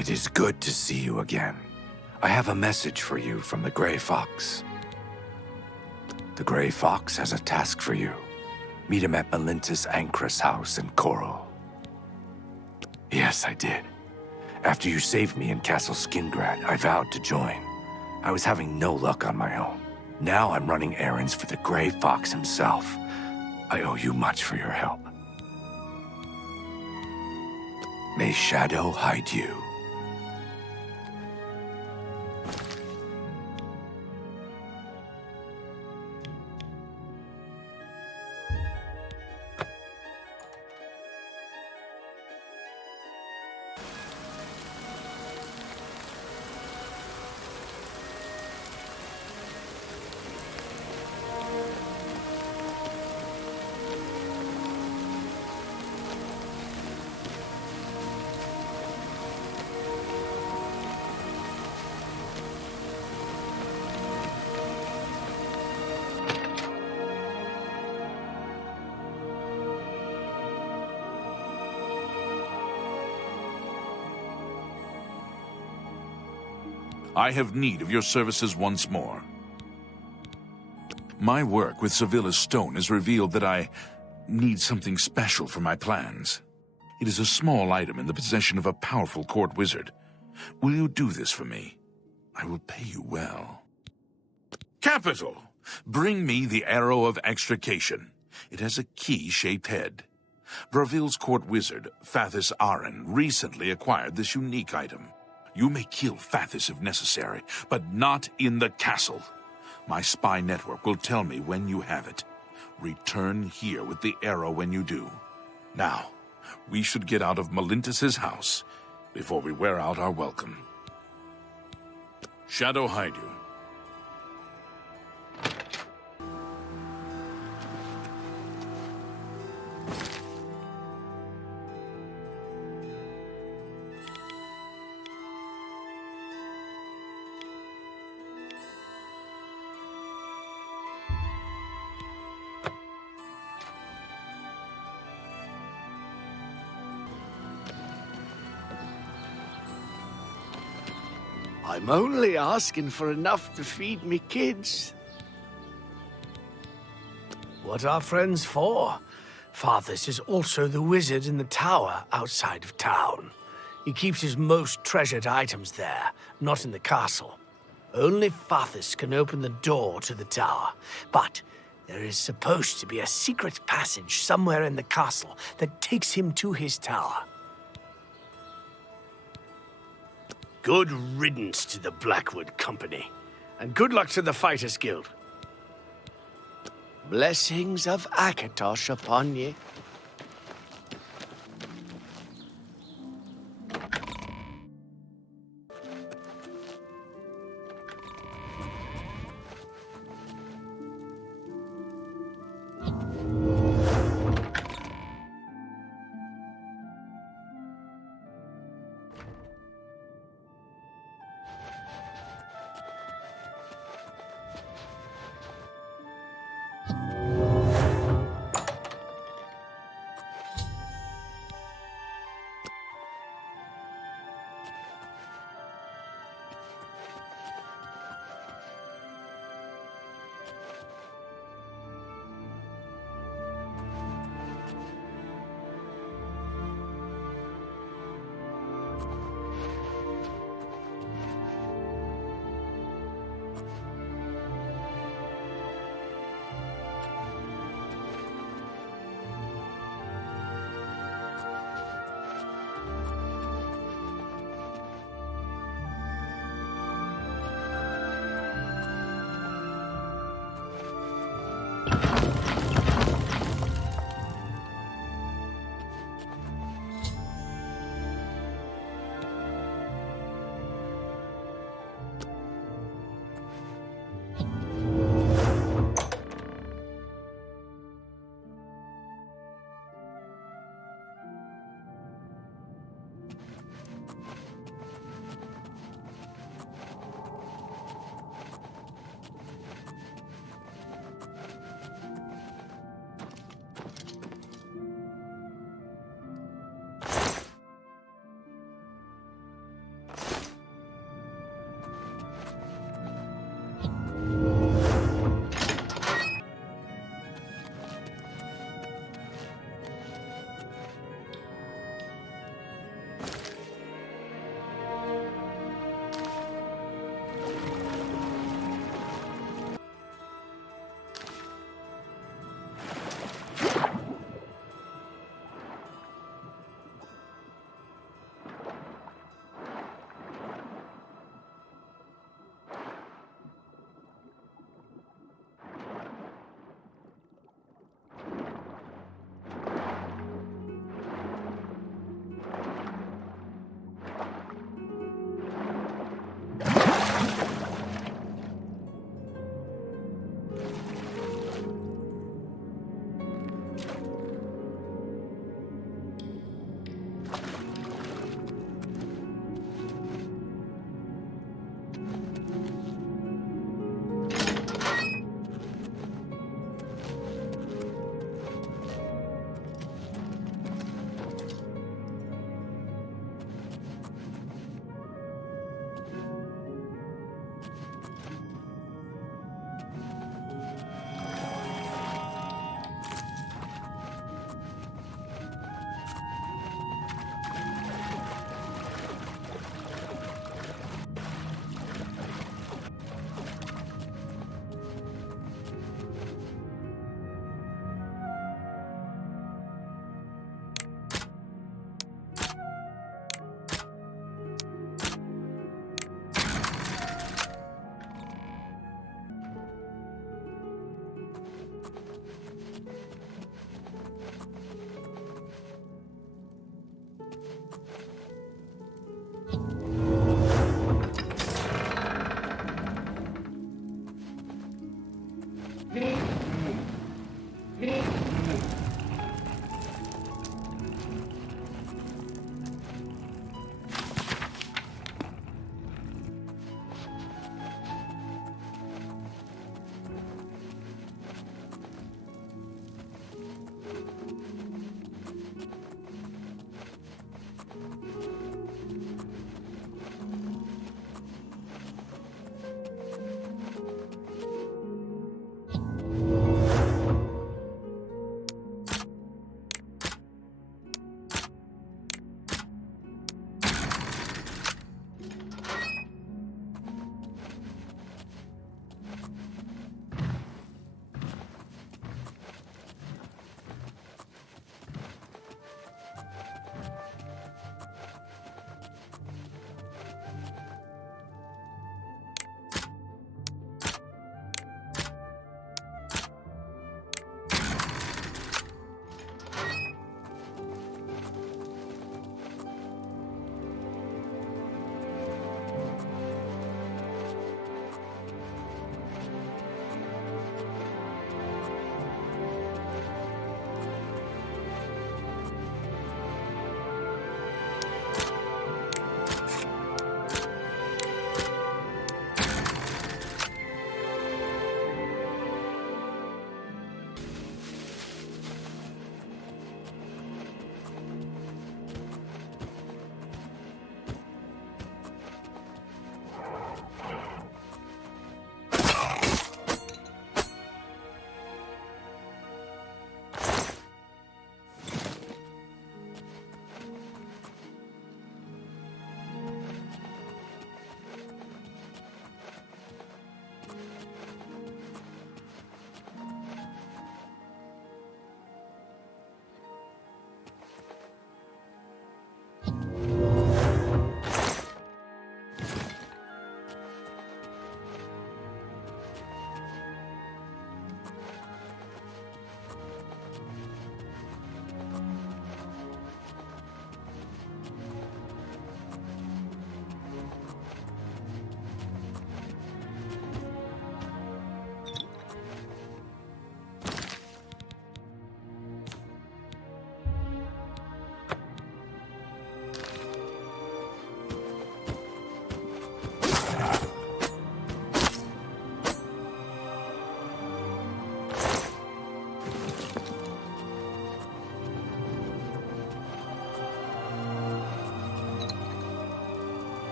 It is good to see you again. I have a message for you from the Grey Fox. The Grey Fox has a task for you. Meet him at Melintis Ancrus' house in Coral. Yes, I did. After you saved me in Castle Skingrad, I vowed to join. I was having no luck on my own. Now I'm running errands for the Grey Fox himself. I owe you much for your help. May Shadow hide you. I have need of your services once more. My work with Sevilla's stone has revealed that I need something special for my plans. It is a small item in the possession of a powerful court wizard. Will you do this for me? I will pay you well. Capital! Bring me the Arrow of Extrication. It has a key-shaped head. Braville's court wizard, Fathis Aren, recently acquired this unique item. You may kill Fathis if necessary, but not in the castle. My spy network will tell me when you have it. Return here with the arrow when you do. Now, we should get out of Melintis' house before we wear out our welcome. Shadow hide you. I'm only asking for enough to feed me kids. What are friends for? Fathis is also the wizard in the tower outside of town. He keeps his most treasured items there, not in the castle. Only Fathis can open the door to the tower, but there is supposed to be a secret passage somewhere in the castle that takes him to his tower. Good riddance to the Blackwood Company, and good luck to the Fighters Guild. Blessings of Akatosh upon ye.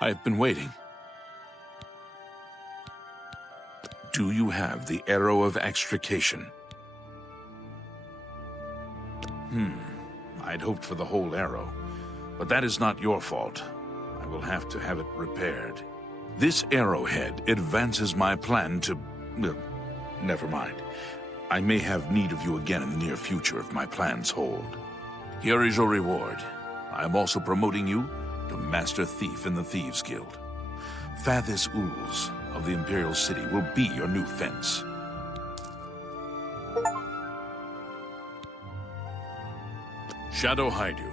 I've been waiting. Do you have the Arrow of Extrication? I'd hoped for the whole arrow, but that is not your fault. I will have to have it repaired. This arrowhead advances my plan to... well, never mind. I may have need of you again in the near future if my plans hold. Here is your reward. I am also promoting you to Master Thief in the Thieves Guild. Fathis Uls of the Imperial City will be your new fence. Shadow Haidu.